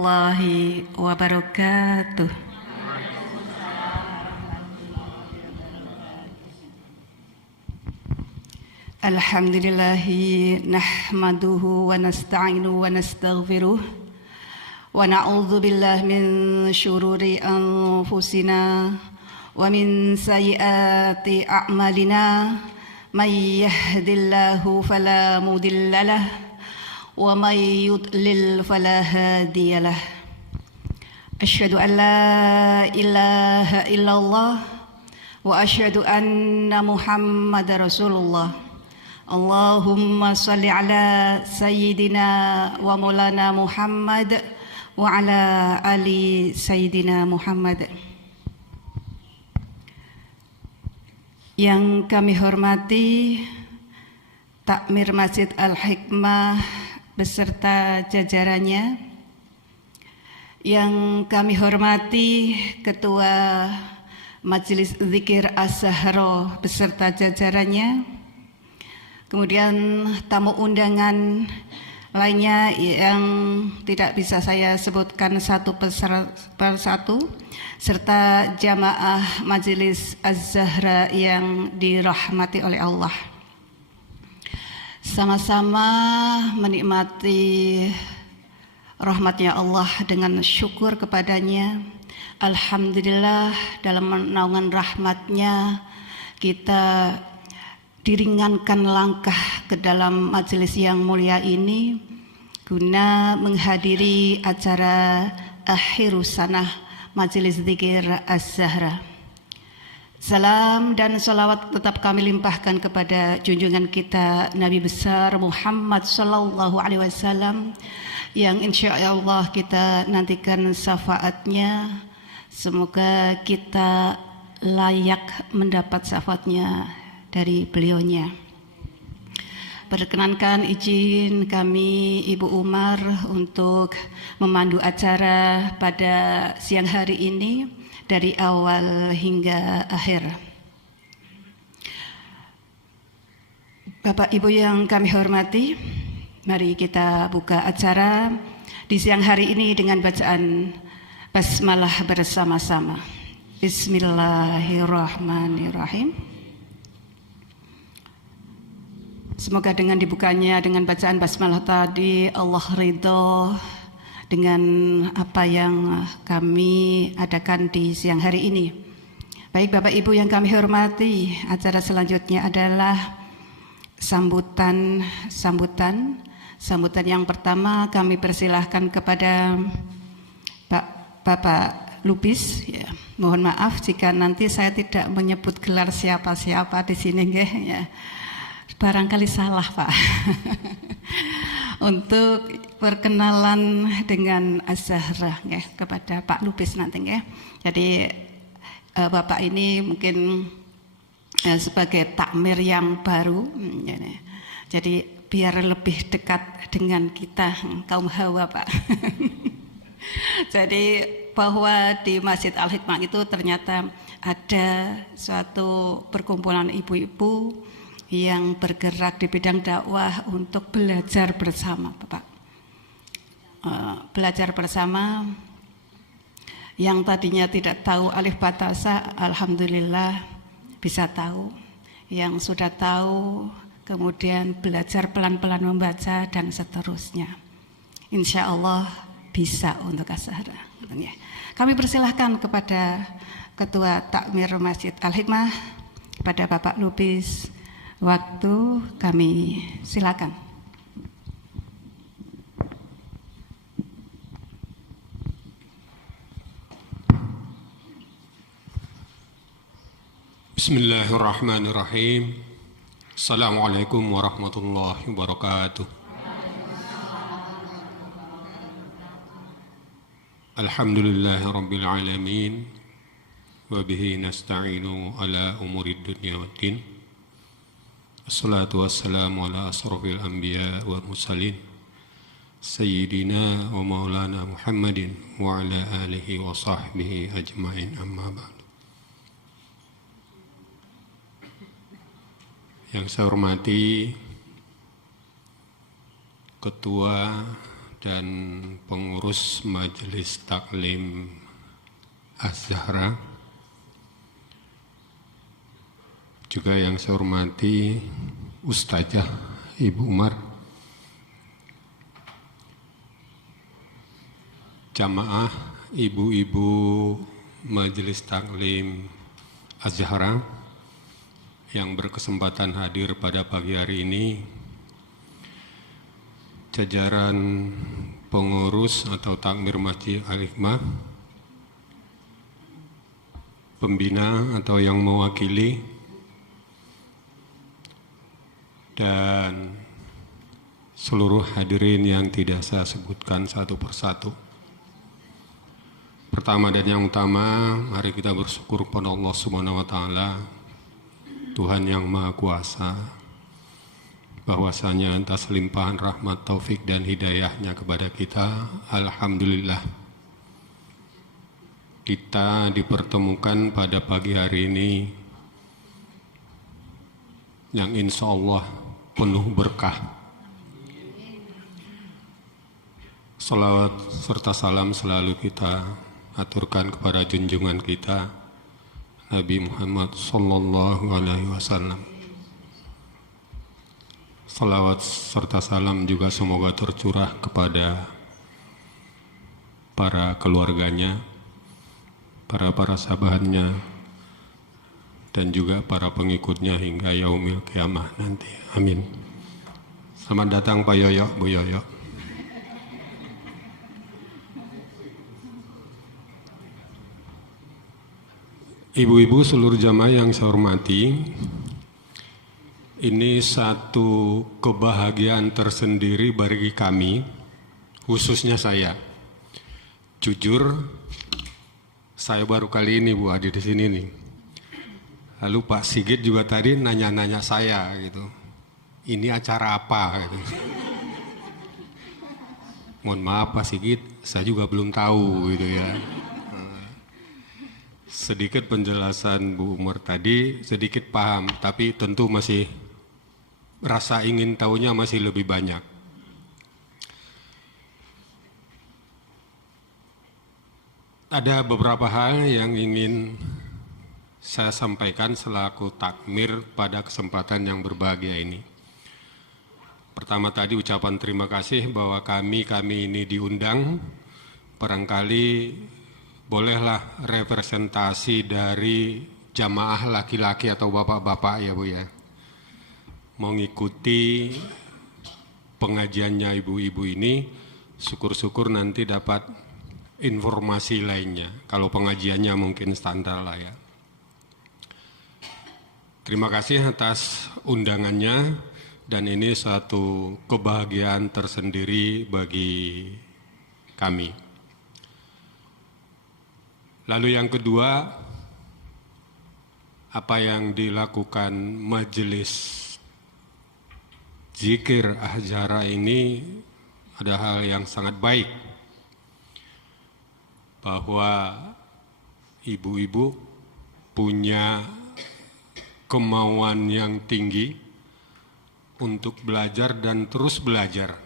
warahmatullahi wabarakatuh. Alhamdulillahi nahmaduhu wa nasta'inuhu wa nastaghfiruh wa na'udzu billahi min syururi anfusina wa min sayyiati a'malina may yahdihillahu fala mudhillalah wa may yudlil fala hadiyalah. Asyhadu an la ilaha illallah wa asyhadu anna Muhammadar Rasulullah. Allahumma salli ala sayyidina wa maulana Muhammad wa ala ali sayyidina Muhammad. Yang kami hormati Takmir Masjid Al-Hikmah beserta jajarannya, yang kami hormati Ketua Majelis Zikir Az-Zahra beserta jajarannya, kemudian tamu undangan lainnya yang tidak bisa saya sebutkan satu persatu, serta jamaah Majelis Az-Zahra yang dirahmati oleh Allah. Sama-sama menikmati rahmatnya Allah dengan syukur kepadanya. Alhamdulillah, dalam naungan rahmatnya kita diringankan langkah ke dalam majelis yang mulia ini guna menghadiri acara akhirus sanah Majelis Zikir Az-Zahra. Salam dan salawat tetap kami limpahkan kepada junjungan kita Nabi besar Muhammad sallallahu alaihi wasallam yang insyaallah kita nantikan syafaatnya. Semoga kita layak mendapat syafaatnya dari beliaunya. Perkenankan izin kami Ibu Umar untuk memandu acara pada siang hari ini dari awal hingga akhir. Bapak Ibu yang kami hormati, mari kita buka acara di siang hari ini dengan bacaan basmalah bersama-sama. Bismillahirrahmanirrahim. Semoga dengan dibukanya dengan bacaan basmalah tadi Allah ridho dengan apa yang kami adakan di siang hari ini. Baik Bapak Ibu yang kami hormati, acara selanjutnya adalah sambutan yang pertama kami persilahkan kepada Bapak Lubis. Ya, mohon maaf jika nanti saya tidak menyebut gelar siapa-siapa di sini, ya. Barangkali salah Pak. Untuk perkenalan dengan Az-Zahra ya, kepada Pak Lubis nanti ya. Jadi Bapak ini mungkin sebagai takmir yang baru, jadi biar lebih dekat dengan kita kaum hawa Pak. Jadi bahwa di Masjid Al-Hikmah itu ternyata ada suatu perkumpulan ibu-ibu yang bergerak di bidang dakwah untuk belajar bersama Bapak. Belajar bersama yang tadinya tidak tahu alif batasa, alhamdulillah bisa tahu. Yang sudah tahu kemudian belajar pelan-pelan membaca dan seterusnya. Insya Allah bisa untuk Az-Zahra. Kami persilahkan kepada Ketua Takmir Masjid Al-Hikmah, kepada Bapak Lubis. Waktu kami silakan. Bismillahirrahmanirrahim. Assalamualaikum warahmatullahi wabarakatuh. Alhamdulillahi rabbil alamin, wa bihi nasta'inu ala umurid dunya waddin. Assalatu wassalamu ala asrafil anbiya wal mursalin Sayyidina wa maulana Muhammadin wa ala alihi wa sahbihi ajma'in, amma ba'du. Yang saya hormati Ketua dan pengurus Majelis Taklim Az-Zahra, juga yang saya hormati Ustazah Ibu Umar, jamaah ibu-ibu Majelis Taklim Az-Zahra yang berkesempatan hadir pada pagi hari ini, jajaran pengurus atau takmir Masjid Al-Hikmah, pembina atau yang mewakili, dan seluruh hadirin yang tidak saya sebutkan satu persatu. Pertama dan yang utama, mari kita bersyukur kepada Allah Subhanahu wa Ta'ala, Tuhan yang Maha Kuasa, bahwasanya atas limpahan rahmat, taufik dan hidayahnya kepada kita, alhamdulillah kita dipertemukan pada pagi hari ini yang insya Allah penuh berkah. Salawat serta salam selalu kita aturkan kepada junjungan kita Nabi Muhammad sallallahu alaihi wasallam. Salawat serta salam juga semoga tercurah kepada para keluarganya, para sahabatnya, dan juga para pengikutnya hingga yaumil kiamah nanti. Amin. Selamat datang Pak Yoyo, Bu Yoyo. Ibu-ibu seluruh jamaah yang saya hormati, ini satu kebahagiaan tersendiri bagi kami, khususnya saya. Jujur, saya baru kali ini Bu hadir di sini nih. Lalu Pak Sigit juga tadi nanya-nanya saya gitu, ini acara apa gitu. Mohon maaf Pak Sigit, saya juga belum tahu gitu ya. Sedikit penjelasan Bu Umar tadi, sedikit paham, tapi tentu masih rasa ingin tahunya masih lebih banyak. Ada beberapa hal yang ingin saya sampaikan selaku takmir pada kesempatan yang berbahagia ini. Pertama tadi ucapan terima kasih bahwa kami ini diundang, barangkali bolehlah representasi dari jamaah laki-laki atau bapak-bapak ya Bu ya, mengikuti pengajiannya ibu-ibu ini, syukur-syukur nanti dapat informasi lainnya. Kalau pengajiannya mungkin standar lah ya. Terima kasih atas undangannya, dan ini suatu kebahagiaan tersendiri bagi kami. Lalu yang kedua, apa yang dilakukan Majelis Zikir Az-Zahra ini ada hal yang sangat baik, bahwa ibu-ibu punya kemauan yang tinggi untuk belajar dan terus belajar.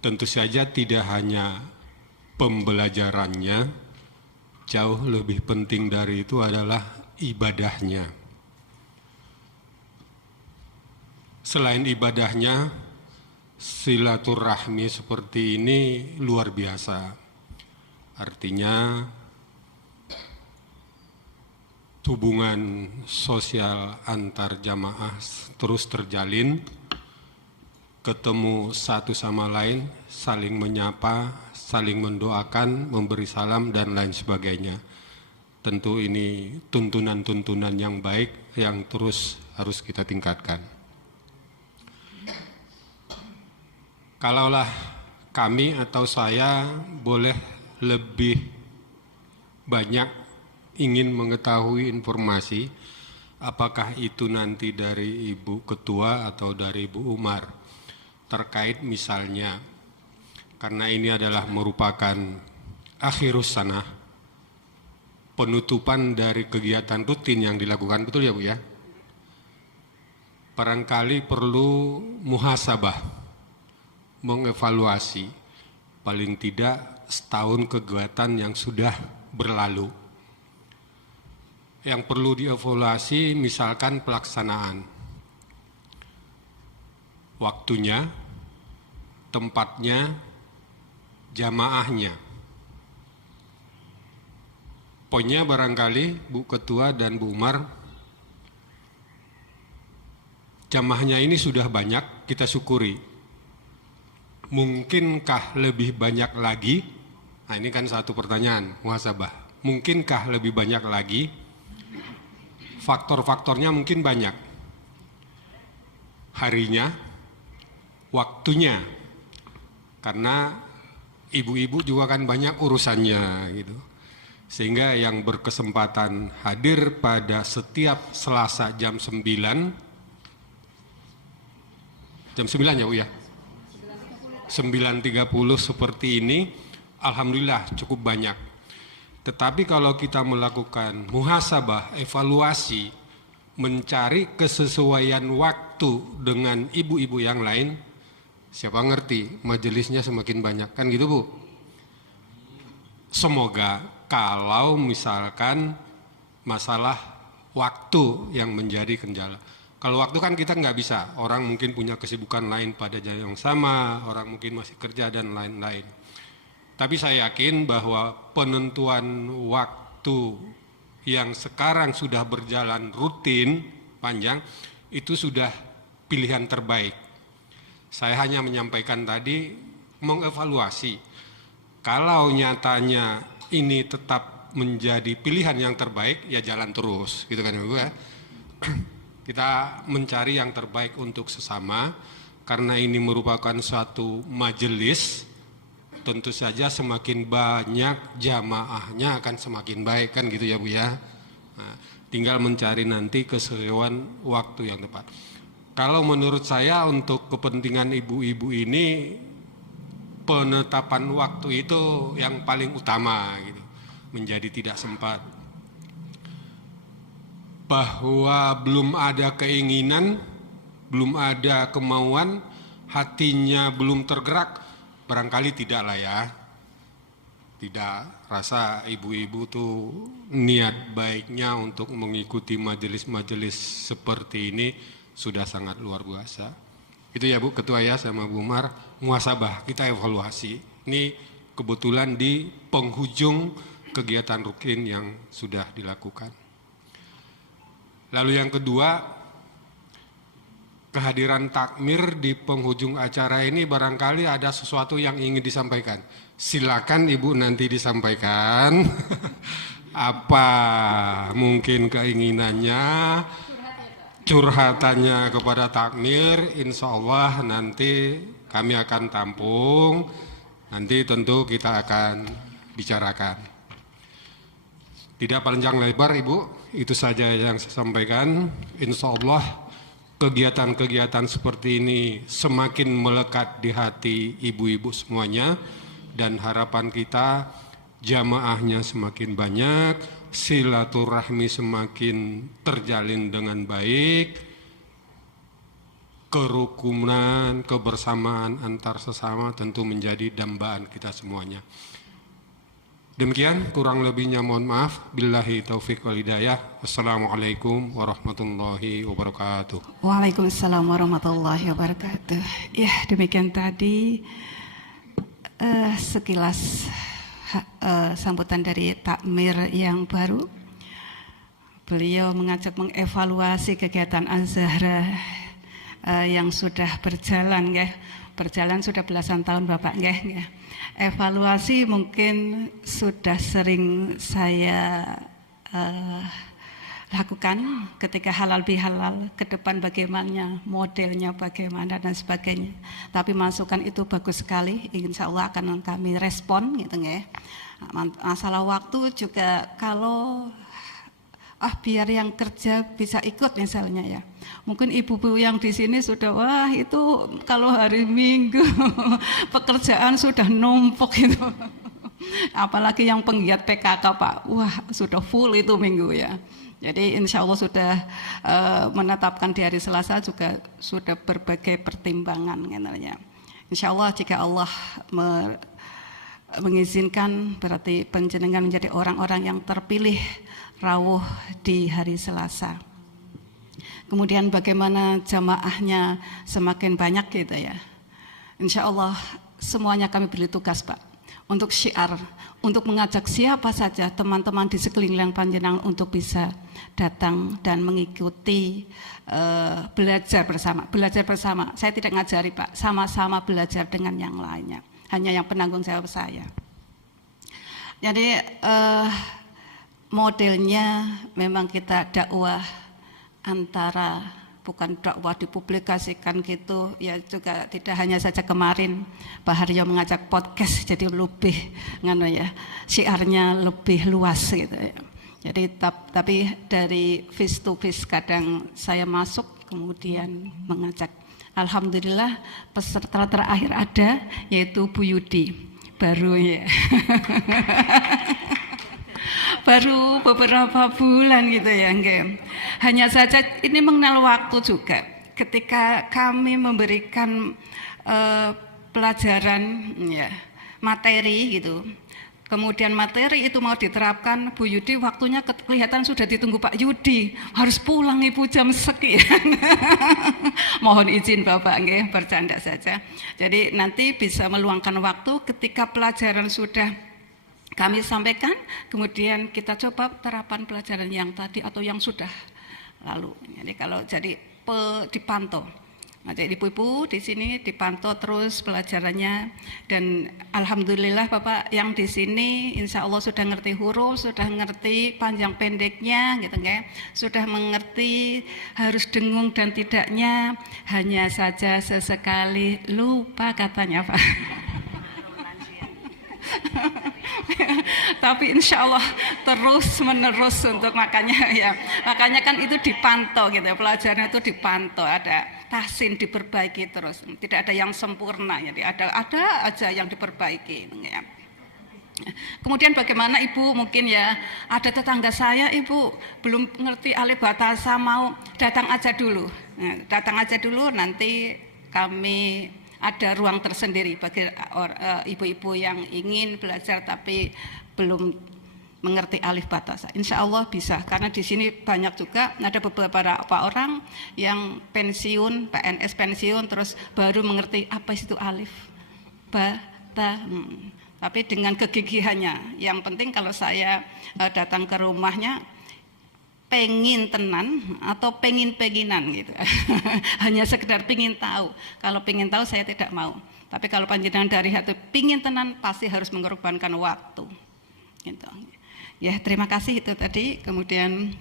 Tentu saja tidak hanya pembelajarannya, jauh lebih penting dari itu adalah ibadahnya. Selain ibadahnya, silaturahmi seperti ini luar biasa. Artinya hubungan sosial antar jamaah terus terjalin, ketemu satu sama lain, saling menyapa, saling mendoakan, memberi salam, dan lain sebagainya. Tentu ini tuntunan-tuntunan yang baik yang terus harus kita tingkatkan. Kalaulah kami atau saya boleh lebih banyak ingin mengetahui informasi, apakah itu nanti dari Ibu Ketua atau dari Ibu Umar, terkait misalnya, karena ini adalah merupakan akhirus sanah, penutupan dari kegiatan rutin yang dilakukan, betul ya Bu ya? Barangkali perlu muhasabah, mengevaluasi paling tidak setahun kegiatan yang sudah berlalu. Yang perlu dievaluasi misalkan pelaksanaan, waktunya, tempatnya, jamaahnya. Poinnya barangkali Bu Ketua dan Bu Umar, jamaahnya ini sudah banyak, kita syukuri. Mungkinkah lebih banyak lagi? Nah ini kan satu pertanyaan, muhasabah. Mungkinkah lebih banyak lagi? Faktor-faktornya mungkin banyak. Harinya, waktunya. Karena ibu-ibu juga kan banyak urusannya gitu. Sehingga yang berkesempatan hadir pada setiap Selasa jam 9, jam 9 ya Bu ya? 9.30 seperti ini, alhamdulillah cukup banyak. Tetapi kalau kita melakukan muhasabah, evaluasi, mencari kesesuaian waktu dengan ibu-ibu yang lain, siapa ngerti majelisnya semakin banyak, kan gitu Bu? Semoga kalau misalkan masalah waktu yang menjadi kendala. Kalau waktu kan kita nggak bisa, orang mungkin punya kesibukan lain pada jam yang sama, orang mungkin masih kerja dan lain-lain. Tapi saya yakin bahwa penentuan waktu yang sekarang sudah berjalan rutin, panjang, itu sudah pilihan terbaik. Saya hanya menyampaikan tadi, mengevaluasi. Kalau nyatanya ini tetap menjadi pilihan yang terbaik, ya jalan terus, gitu kan Ibu ya. Kita mencari yang terbaik untuk sesama, karena ini merupakan suatu majelis, tentu saja semakin banyak jamaahnya akan semakin baik, kan gitu ya Bu ya. Nah, tinggal mencari nanti kesesuaian waktu yang tepat. Kalau menurut saya untuk kepentingan ibu-ibu ini, penetapan waktu itu yang paling utama gitu, menjadi tidak sempat. Bahwa belum ada keinginan, belum ada kemauan, hatinya belum tergerak, barangkali tidaklah ya. Tidak, rasa ibu-ibu tuh niat baiknya untuk mengikuti majelis-majelis seperti ini sudah sangat luar biasa. Itu ya Bu Ketua ya sama Bu Umar, muhasabah, kita evaluasi. Ini kebetulan di penghujung kegiatan rutin yang sudah dilakukan. Lalu yang kedua, kehadiran takmir di penghujung acara ini barangkali ada sesuatu yang ingin disampaikan. Silakan Ibu nanti disampaikan. Apa mungkin keinginannya, curhatannya kepada takmir, insya Allah nanti kami akan tampung, nanti tentu kita akan bicarakan. Tidak panjang lebar Ibu, itu saja yang saya sampaikan. Insya Allah kegiatan-kegiatan seperti ini semakin melekat di hati ibu-ibu semuanya, dan harapan kita jamaahnya semakin banyak, silaturahmi semakin terjalin dengan baik, kerukunan, kebersamaan antar sesama tentu menjadi dambaan kita semuanya. Demikian, kurang lebihnya mohon maaf. Billahi taufik wal hidayah. Wassalamualaikum warahmatullahi wabarakatuh. Waalaikumsalam warahmatullahi wabarakatuh. Ya, demikian tadi sekilas sambutan dari takmir yang baru. Beliau mengajak mengevaluasi kegiatan Az-Zahra yang sudah berjalan, ya. Berjalan sudah belasan tahun Bapak, ya. Evaluasi mungkin sudah sering saya lakukan ketika halal bihalal, ke depan bagaimana, modelnya bagaimana dan sebagainya. Tapi masukan itu bagus sekali, insya Allah akan kami respon gitu ya. Masalah waktu juga kalau biar yang kerja bisa ikut misalnya ya. Mungkin ibu-ibu yang di sini sudah wah itu kalau hari Minggu pekerjaan sudah numpuk itu. Apalagi yang penggiat PKK Pak, wah sudah full itu minggu ya. Jadi insya Allah sudah menetapkan di hari Selasa juga sudah berbagai pertimbangan katanya. Insya Allah jika Allah mengizinkan, berarti panjenengan menjadi orang-orang yang terpilih rawuh di hari Selasa. Kemudian bagaimana jamaahnya semakin banyak gitu ya. Insya Allah semuanya kami beri tugas Pak, untuk syiar, untuk mengajak siapa saja teman-teman di sekeliling panjenengan untuk bisa datang dan mengikuti belajar bersama. Belajar bersama, saya tidak ngajari Pak, sama-sama belajar dengan yang lainnya. Hanya yang penanggung jawab saya. Jadi modelnya memang kita dakwah antara, bukan dakwah dipublikasikan gitu ya, juga tidak hanya saja kemarin Pak Haryo mengajak podcast, jadi lebih syiarnya lebih luas gitu ya. Jadi tapi dari face to face kadang saya masuk kemudian mengajak. Alhamdulillah peserta terakhir ada, yaitu Bu Yudi, baru ya. Baru beberapa bulan gitu ya, hanya saja ini mengenal waktu juga. Ketika kami memberikan pelajaran ya, materi gitu, kemudian materi itu mau diterapkan, Bu Yudi waktunya kelihatan sudah ditunggu Pak Yudi, harus pulang Ibu jam sekian. Mohon izin Bapak, bercanda saja. Jadi nanti bisa meluangkan waktu ketika pelajaran sudah kami sampaikan, kemudian kita coba terapan pelajaran yang tadi atau yang sudah lalu. Jadi kalau dipantau. Nah, jadi ibu-ibu di sini dipantau terus pelajarannya, dan alhamdulillah Bapak yang di sini insya Allah sudah ngerti huruf, sudah ngerti panjang pendeknya gitu kan. Sudah mengerti harus dengung dan tidaknya, hanya saja sesekali lupa katanya Pak. Tapi insya Allah terus menerus untuk makanya kan itu dipantau gitu, pelajaran itu dipantau, ada tahsin diperbaiki terus, tidak ada yang sempurna, jadi ada aja yang diperbaiki ya. Kemudian bagaimana Ibu, mungkin ya ada tetangga saya Ibu belum ngerti alif batasa, mau datang aja dulu, datang aja dulu, nanti kami ada ruang tersendiri bagi ibu-ibu yang ingin belajar tapi belum mengerti alif batasa. Insya Allah bisa, karena di sini banyak juga ada beberapa orang yang pensiun, PNS pensiun, terus baru mengerti apa itu alif bata. Tapi dengan kegigihannya, yang penting kalau saya datang ke rumahnya, pengin tenan atau penginan gitu. Hanya sekedar pengin tahu. Kalau pengin tahu saya tidak mau. Tapi kalau panjenengan dari hati pengin tenan, pasti harus mengorbankan waktu. Gitu. Ya, terima kasih itu tadi. Kemudian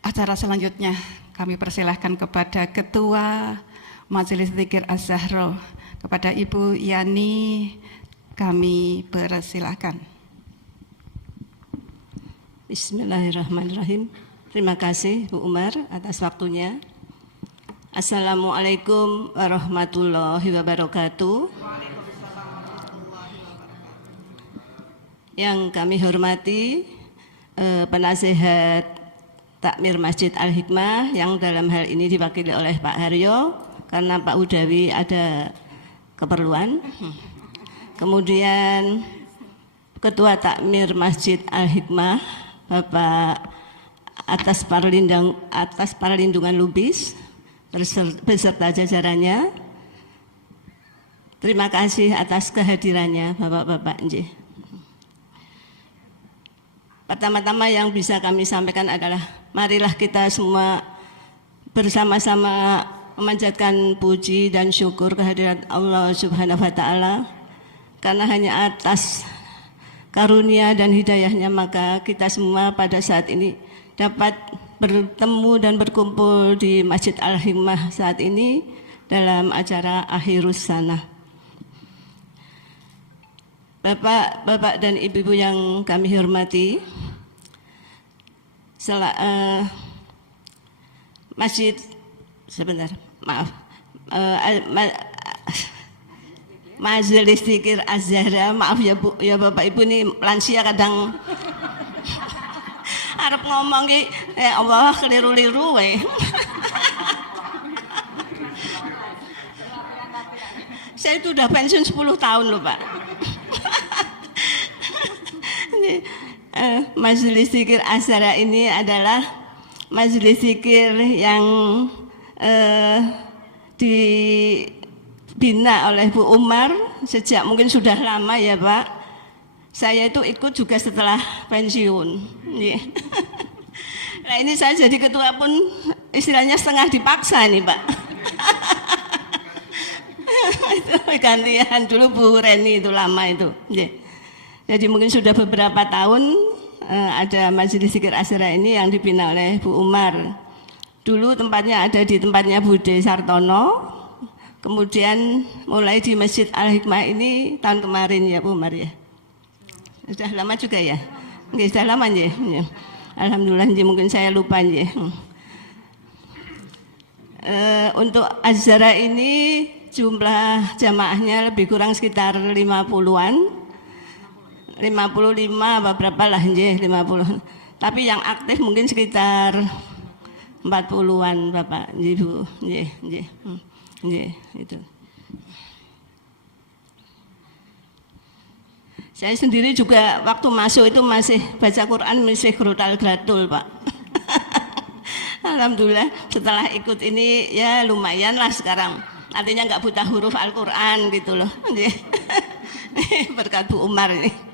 acara selanjutnya kami persilahkan kepada Ketua Majelis Dzikir Az-Zahra, kepada Ibu Yani, kami persilahkan. Bismillahirrahmanirrahim. Terima kasih Bu Umar atas waktunya. Assalamualaikum warahmatullahi wabarakatuh. Yang kami hormati penasihat Takmir Masjid Al-Hikmah yang dalam hal ini diwakili oleh Pak Haryo karena Pak Udawi ada keperluan. Kemudian Ketua Takmir Masjid Al-Hikmah Bapak atas Paralindungan Lubis beserta jajarannya. Terima kasih atas kehadirannya Bapak-bapak. Pertama-tama yang bisa kami sampaikan adalah marilah kita semua bersama-sama memanjatkan puji dan syukur kehadirat Allah Subhanahu wa taala, karena hanya atas karunia dan hidayahnya maka kita semua pada saat ini dapat bertemu dan berkumpul di Masjid Al-Hikmah saat ini dalam acara Akhirus Sana. Bapak dan ibu-ibu yang kami hormati, Masjid Majelis Dzikir Az-Zahra, maaf ya Bu, ya Bapak Ibu nih lansia kadang arep ngomong ki Allah keliru-liru we. Saya itu udah pensiun 10 tahun loh Pak. Majelis Zikir Asyara ini adalah majelis zikir yang dibina oleh Bu Umar sejak mungkin sudah lama ya Pak. Saya itu ikut juga setelah pensiun. Nah ini saya jadi ketua pun istilahnya setengah dipaksa nih Pak. Itu gantian dulu Bu Reni itu lama itu. Jadi mungkin sudah beberapa tahun ada Majelis Zikir Asyara ini yang dibina oleh Bu Umar. Dulu tempatnya ada di tempatnya Bude Sartono, kemudian mulai di Masjid Al-Hikmah ini tahun kemarin ya Bu Umar ya. Sudah lama juga ya? Nggih, sudah lama ya. Alhamdulillah, mungkin saya lupa ya. Untuk Asyara ini jumlah jamaahnya lebih kurang sekitar 50-an. 55 apa berapa lah nggih 50. Tapi yang aktif mungkin sekitar 40-an Bapak nggih Bu. Nggih, nggih. Nggih, itu. Saya sendiri juga waktu masuk itu masih baca Quran masih grotal gratul Pak. Alhamdulillah setelah ikut ini ya lumayan lah sekarang. Artinya nggak buta huruf Al-Quran gitu loh. Berkat Bu Umar ini.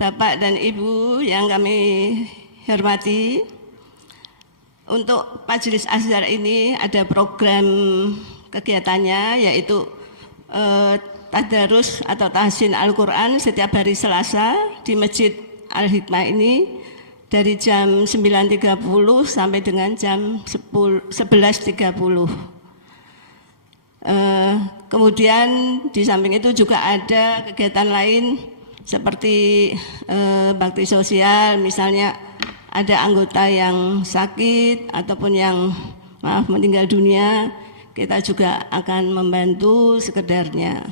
Bapak dan Ibu yang kami hormati, untuk Majelis Asyara ini ada program kegiatannya yaitu tadarus atau tahsin Al-Quran setiap hari Selasa di Masjid Al-Hikmah ini dari jam 9.30 sampai dengan jam 11.30. Kemudian di samping itu juga ada kegiatan lain seperti bakti sosial, misalnya ada anggota yang sakit ataupun yang meninggal dunia, kita juga akan membantu sekedarnya.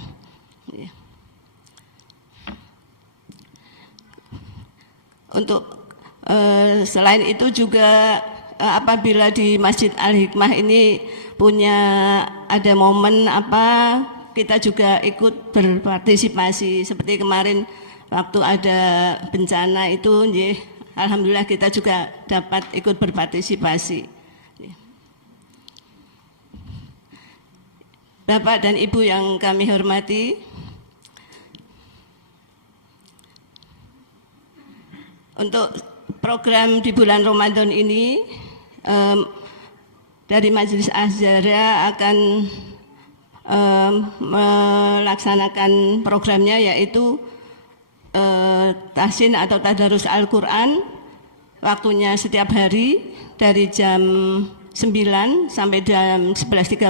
Untuk selain itu juga apabila di Masjid Al-Hikmah ini punya ada momen apa, kita juga ikut berpartisipasi seperti kemarin waktu ada bencana itu, alhamdulillah kita juga dapat ikut berpartisipasi. Bapak dan Ibu yang kami hormati, untuk program di bulan Ramadan ini dari Majelis Asyara akan melaksanakan programnya yaitu tahsin atau tadarus Al-Quran, waktunya setiap hari dari jam 9 sampai jam 11.30,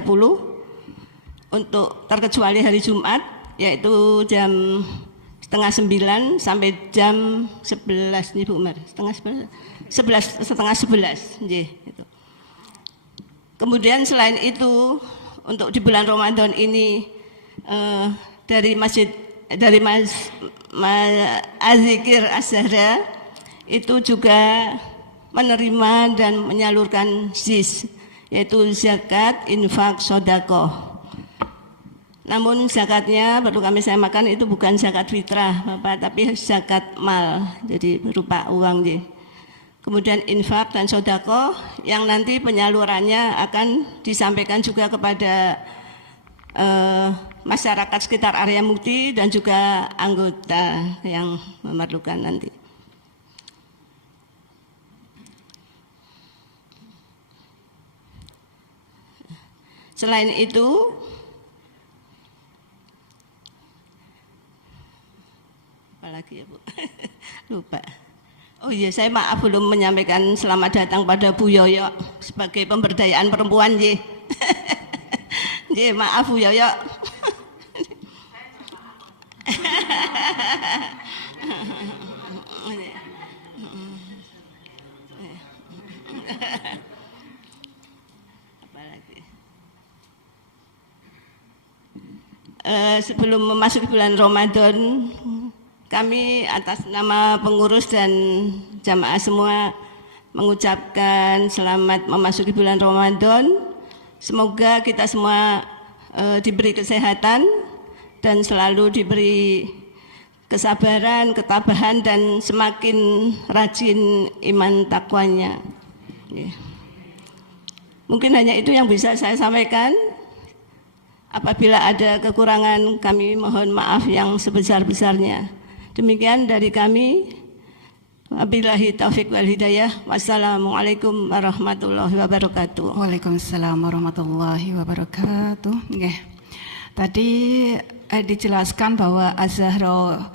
untuk terkecuali hari Jumat yaitu jam setengah 9 sampai jam 11 nih Bu Umar, setengah 11 gitu. Kemudian selain itu untuk di bulan Ramadan ini dari Zikir Asyara itu juga menerima dan menyalurkan ZIS, yaitu zakat, infak, sodako. Namun zakatnya perlu kami samakan itu bukan zakat fitrah Bapak, tapi zakat mal, jadi berupa uang. Kemudian infak dan sodako yang nanti penyalurannya akan disampaikan juga kepada masyarakat sekitar area Mukti dan juga anggota yang memerlukan nanti. Selain itu, apalagi ya Bu, lupa. Oh iya, saya maaf belum menyampaikan selamat datang pada Bu Yoyo sebagai pemberdayaan perempuan, maaf Bu Yoyo. Sebelum memasuki bulan Ramadan, kami atas nama pengurus dan jamaah semua mengucapkan selamat memasuki bulan Ramadan. Semoga kita semua diberi kesehatan dan selalu diberi kesabaran, ketabahan, dan semakin rajin iman takwanya. Mungkin hanya itu yang bisa saya sampaikan. Apabila ada kekurangan, kami mohon maaf yang sebesar-besarnya. Demikian dari kami. Wabillahi taufiq wal hidayah. Wassalamualaikum warahmatullahi wabarakatuh. Waalaikumsalam warahmatullahi wabarakatuh. Nggih. Tadi dijelaskan bahwa Az-Zahra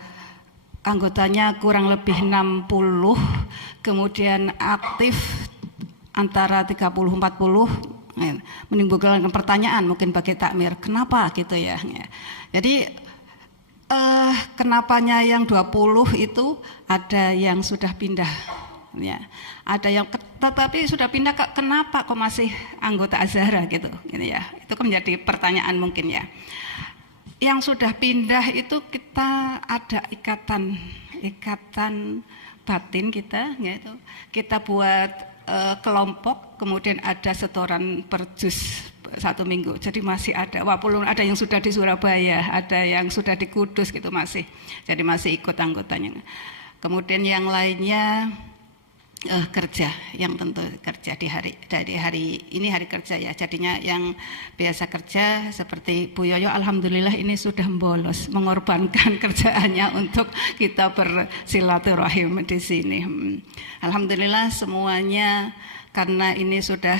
anggotanya kurang lebih 60, kemudian aktif antara 30-40, menimbulkan pertanyaan mungkin bagi takmir, kenapa gitu ya. Jadi kenapanya yang 20 itu ada yang sudah pindah ya. Ada yang tetapi sudah pindah, kenapa kok masih anggota Az-Zahra gitu ya. Itu kan menjadi pertanyaan mungkin ya. Yang sudah pindah itu kita ada ikatan batin kita, yaitu kita buat kelompok, kemudian ada setoran per juz 1 minggu. Jadi masih ada, walaupun ada yang sudah di Surabaya, ada yang sudah di Kudus gitu masih. Jadi masih ikut anggotanya. Kemudian yang lainnya kerja, yang tentu kerja dari hari ini hari kerja ya. Jadinya yang biasa kerja seperti Bu Yoyo, alhamdulillah ini sudah bolos mengorbankan kerjaannya untuk kita bersilaturahim di sini. Alhamdulillah semuanya, karena ini sudah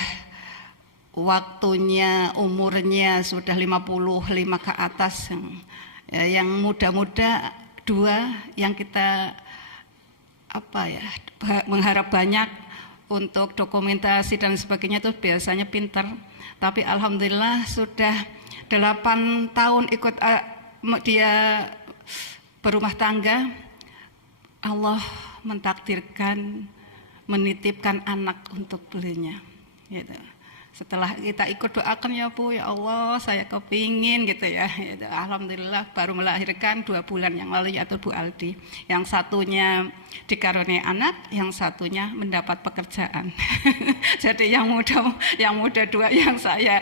waktunya, umurnya sudah 55 ke atas, yang muda-muda 2, yang kita mengharap banyak untuk dokumentasi dan sebagainya itu biasanya pintar, tapi alhamdulillah sudah 8 tahun ikut dia berumah tangga, Allah mentakdirkan menitipkan anak untuk belinya gitu. Setelah kita ikut doakan, ya Bu, ya Allah saya kepingin gitu ya, gitu. Alhamdulillah baru melahirkan 2 bulan yang lalu, yaitu Bu Aldi. Yang satunya dikaruniai anak, yang satunya mendapat pekerjaan. Jadi yang muda 2 yang saya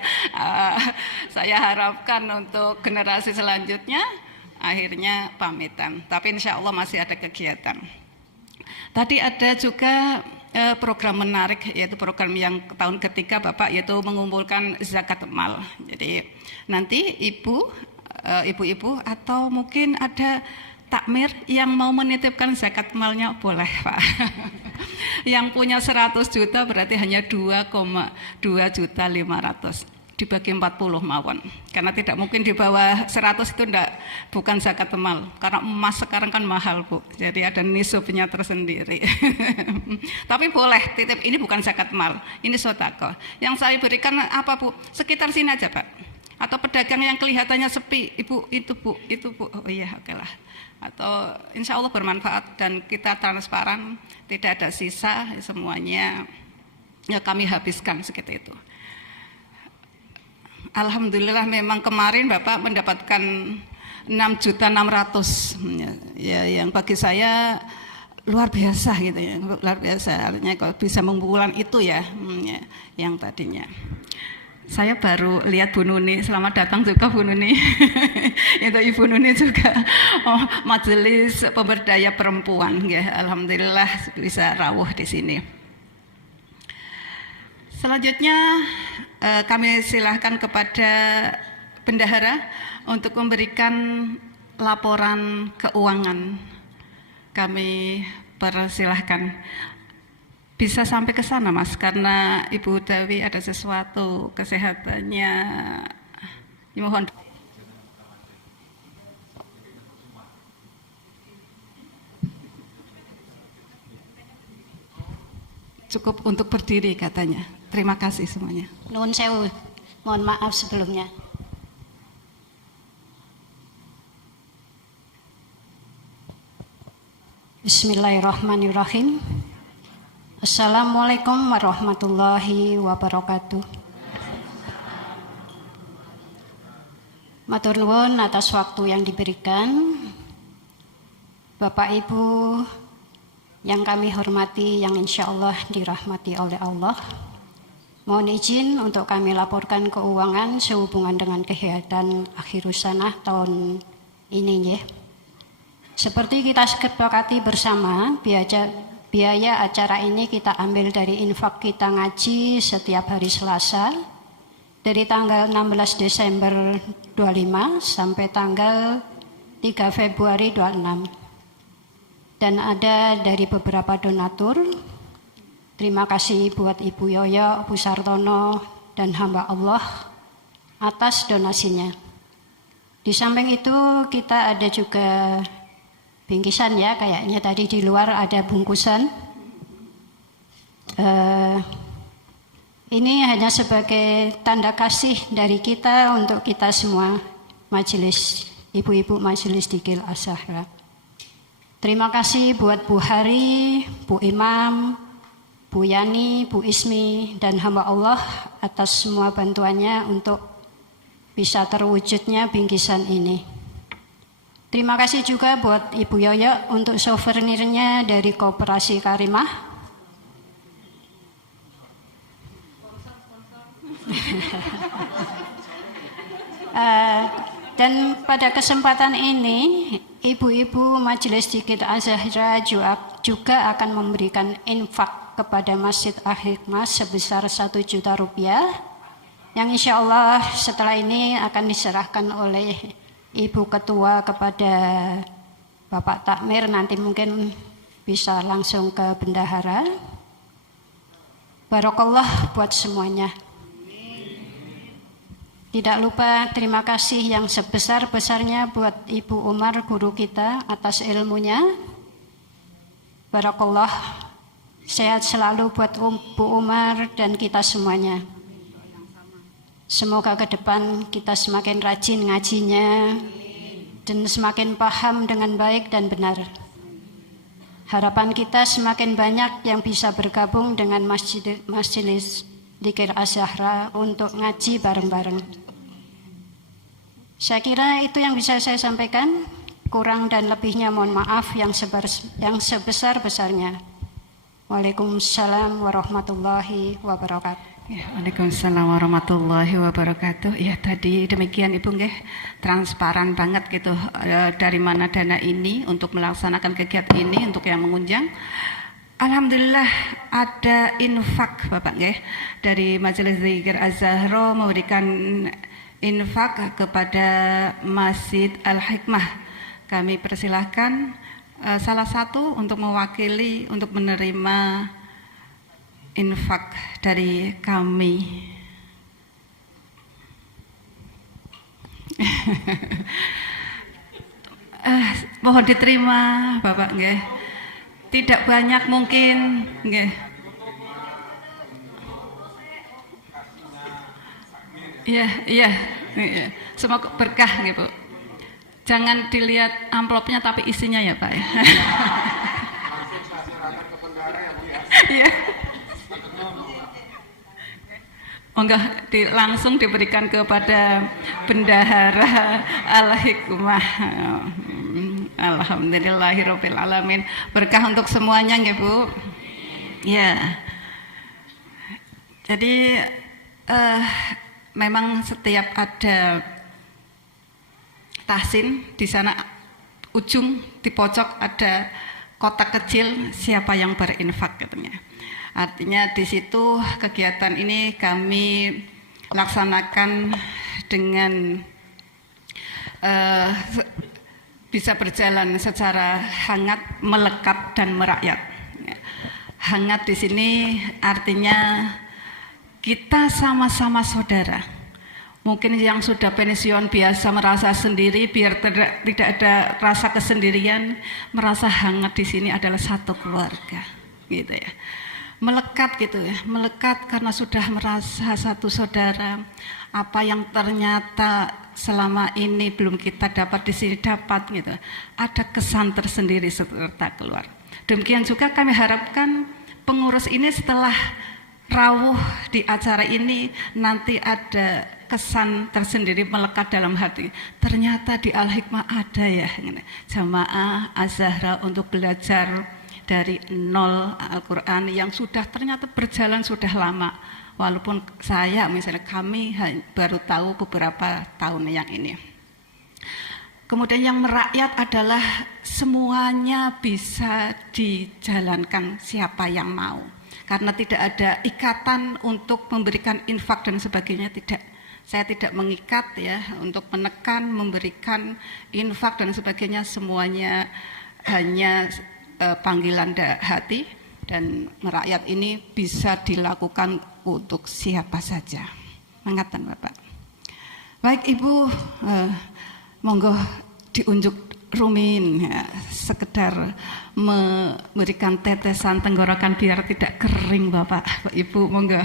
harapkan untuk generasi selanjutnya akhirnya pamitan. Tapi insya Allah masih ada kegiatan. Tadi ada juga program menarik, yaitu program yang tahun ketiga Bapak, yaitu mengumpulkan zakat mal. Jadi nanti ibu-ibu atau mungkin ada takmir yang mau menitipkan zakat malnya boleh Pak. Yang punya 100 juta berarti hanya 2,2.500.000 dibagi 40 mawon, karena tidak mungkin di bawah 100 itu bukan zakat mal, karena emas sekarang kan mahal Bu, jadi ada nisabnya tersendiri. Tapi boleh titip, ini bukan zakat mal, ini sedekah. Yang saya berikan apa Bu? Sekitar sini aja Pak, atau pedagang yang kelihatannya sepi, Ibu itu Bu, oh iya oke lah. Atau insya Allah bermanfaat dan kita transparan, tidak ada sisa, semuanya ya kami habiskan seperti itu. Alhamdulillah memang kemarin Bapak mendapatkan 6.600.000 ya, yang bagi saya luar biasa gitu ya, luar biasa. Artinya kalau bisa mengumpulkan itu ya, yang tadinya. Saya baru lihat Bu Nuni, selamat datang juga Bu Nuni. Itu Ibu Nuni juga majelis pemberdaya perempuan ya, alhamdulillah bisa rawuh di sini. Selanjutnya kami silahkan kepada bendahara untuk memberikan laporan keuangan. Kami persilahkan. Bisa sampai ke sana Mas, karena Ibu Dawi ada sesuatu kesehatannya. Mohon. Cukup untuk berdiri katanya. Terima kasih semuanya. Nuwun sewu, mohon maaf sebelumnya. Bismillahirrahmanirrahim. Assalamualaikum warahmatullahi wabarakatuh. Matur nuwun atas waktu yang diberikan. Bapak Ibu yang kami hormati, yang insya Allah dirahmati oleh Allah. Mohon izin untuk kami laporkan keuangan sehubungan dengan kegiatan akhirus sanah tahun ini. Ya. Seperti kita sepakati bersama, biaya acara ini kita ambil dari infak kita ngaji setiap hari Selasa, dari tanggal 16 Desember 25 sampai tanggal 3 Februari 26. Dan ada dari beberapa donatur. Terima kasih buat Ibu Yoyo, Bu Sartono, dan hamba Allah atas donasinya. Di samping itu kita ada juga bingkisan ya, kayaknya tadi di luar ada bungkusan. Ini hanya sebagai tanda kasih dari kita untuk kita semua majelis, ibu-ibu majelis Dikir Az-Zahra. Terima kasih buat Bu Hari, Bu Imam, Bu Yani, Bu Ismi, dan hamba Allah atas semua bantuannya untuk bisa terwujudnya bingkisan ini. Terima kasih juga buat Ibu Yoyo untuk souvenirnya dari Koperasi Karimah. Dan pada kesempatan ini, ibu-ibu Majelis Dikir Az-Zahra juga akan memberikan infak kepada Masjid Al-Hikmah sebesar 1 juta rupiah, yang insya Allah setelah ini akan diserahkan oleh Ibu Ketua kepada Bapak Takmir, nanti mungkin bisa langsung ke bendahara. Barakallah buat semuanya. Tidak lupa terima kasih yang sebesar-besarnya buat Ibu Umar, guru kita, atas ilmunya. Barakallah, sehat selalu buat Bu Umar dan kita semuanya. Semoga ke depan kita semakin rajin ngajinya dan semakin paham dengan baik dan benar. Harapan kita semakin banyak yang bisa bergabung dengan Majelis Dikir Az-Zahra untuk ngaji bareng-bareng. Saya kira itu yang bisa saya sampaikan. Kurang dan lebihnya mohon maaf yang sebesar-besarnya. Waalaikumsalam warahmatullahi wabarakatuh. Ya, Waalaikumsalam warahmatullahi wabarakatuh. Ya, tadi demikian Ibu nggih, transparan banget gitu dari mana dana ini untuk melaksanakan kegiatan ini untuk yang mengunjang. Alhamdulillah ada infak Bapak nggih dari Majelis Dikir Az-Zahra memberikan infak kepada Masjid Al-Hikmah. Kami persilahkan salah satu untuk mewakili untuk menerima infak dari kami. Mohon diterima Bapak nggih. Tidak banyak mungkin nggih. Iya. Semoga berkah nggih, Bu. Jangan dilihat amplopnya tapi isinya ya, Pak ya. Iya. Enggak langsung diberikan kepada Bendahara Al-Hikmah. Alhamdulillahirabbil alamin. Berkah untuk semuanya nggih, Bu. Ya. Jadi memang setiap ada tahsin di sana ujung di pojok ada kotak kecil siapa yang berinfak katanya. Artinya di situ kegiatan ini kami laksanakan dengan bisa berjalan secara hangat, melekat dan merakyat. Hangat di sini artinya kita sama-sama saudara. Mungkin yang sudah pensiun biasa merasa sendiri, biar tidak ada rasa kesendirian, merasa hangat di sini adalah satu keluarga, gitu ya. Melekat gitu ya, melekat karena sudah merasa satu saudara. Apa yang ternyata selama ini belum kita dapat di sini dapat gitu. Ada kesan tersendiri serta keluar. Demikian juga kami harapkan pengurus ini setelah rawuh di acara ini nanti ada kesan tersendiri melekat dalam hati. Ternyata di Al-Hikmah ada ya jamaah Az-Zahra untuk belajar dari nol Al-Quran yang sudah ternyata berjalan sudah lama. Walaupun saya misalnya kami baru tahu beberapa tahun yang ini. Kemudian yang merakyat adalah semuanya bisa dijalankan siapa yang mau. Karena tidak ada ikatan untuk memberikan infak dan sebagainya, tidak. Saya tidak mengikat ya untuk menekan, memberikan infak dan sebagainya, semuanya hanya panggilan hati, dan merakyat ini bisa dilakukan untuk siapa saja. Mangatan Bapak. Baik Ibu, monggo diunjuk rumin ya, sekedar memberikan tetesan tenggorokan biar tidak kering Bapak Ibu, monggo.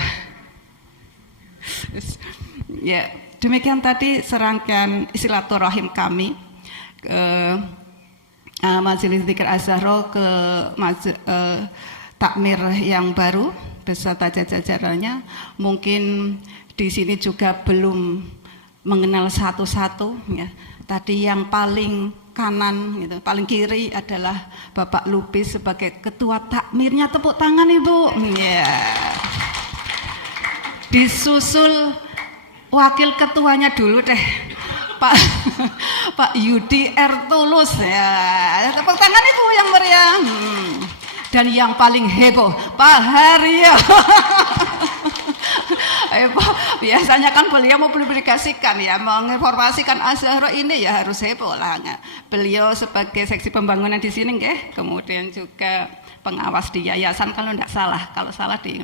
Ya, demikian tadi serangkaian silaturahim kami ke Majelis Dzikir Az-Zahra, ke takmir yang baru beserta jajarannya. Mungkin di sini juga belum mengenal satu-satu ya. Tadi yang paling kanan gitu, paling kiri adalah Bapak Lupis sebagai ketua takmirnya, tepuk tangan Ibu. Ya. Disusul wakil ketuanya dulu deh, Pak Yudi R. Tulus ya, tepuk tangan Ibu yang meriah. Dan yang paling heboh Pak Haryo. Biasanya kan beliau mau publikasikan ya, menginformasikan Az-Zahra ini ya harus heboh lah. Beliau sebagai seksi pembangunan di sini nggih, kemudian juga pengawas di yayasan kalau tidak salah, kalau salah di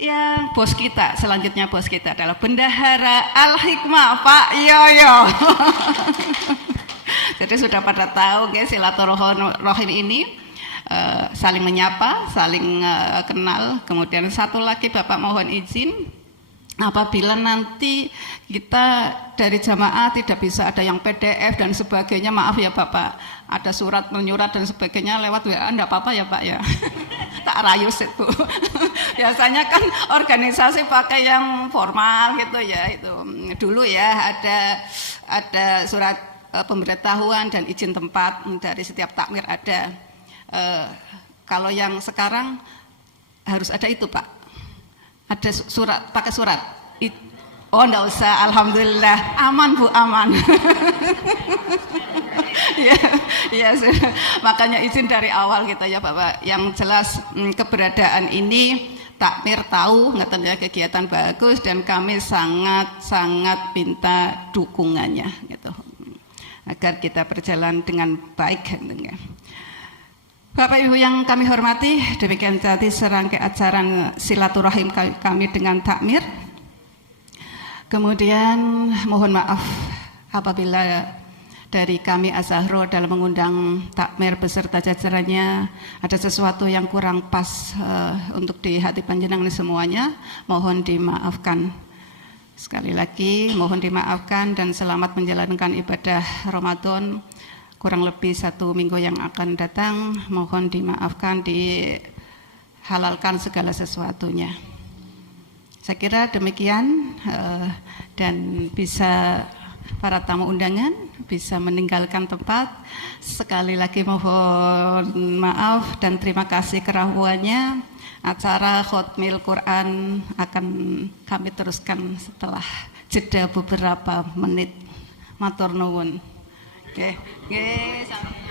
yang bos kita, selanjutnya bos kita adalah Bendahara Al-Hikmah Pak Yoyo. Jadi sudah pada tahu guys, silaturahim ini saling menyapa, saling kenal. Kemudian satu lagi Bapak mohon izin, apabila nanti kita dari jamaah tidak bisa ada yang PDF dan sebagainya, maaf ya Bapak, ada surat menyurat dan sebagainya lewat WA, enggak apa-apa ya Pak ya. Tak rayu itu. Biasanya kan organisasi pakai yang formal gitu ya, itu dulu ya ada surat pemberitahuan dan izin tempat dari setiap takmir ada. Kalau yang sekarang harus ada itu Pak, ada surat, pakai surat. Oh enggak usah, alhamdulillah aman Bu, aman. Ya, makanya izin dari awal kita ya Bapak. Yang jelas keberadaan ini takmir tahu nggak ya, kegiatan bagus dan kami sangat minta dukungannya gitu, agar kita berjalan dengan baik gitu. Bapak Ibu yang kami hormati, demikian tadi serangkaian acara silaturahim kami dengan takmir. Kemudian mohon maaf apabila dari kami Az-Zahra dalam mengundang takmir beserta jajarannya ada sesuatu yang kurang pas untuk di hati panjenengan semuanya, mohon dimaafkan. Sekali lagi mohon dimaafkan dan selamat menjalankan ibadah Ramadan. Kurang lebih 1 minggu yang akan datang, mohon dimaafkan, dihalalkan segala sesuatunya. Saya kira demikian, dan bisa para tamu undangan bisa meninggalkan tempat. Sekali lagi mohon maaf dan terima kasih kerahuannya. Acara Khotmil Quran akan kami teruskan setelah jeda beberapa menit. Matur nuwun. Oke, sampai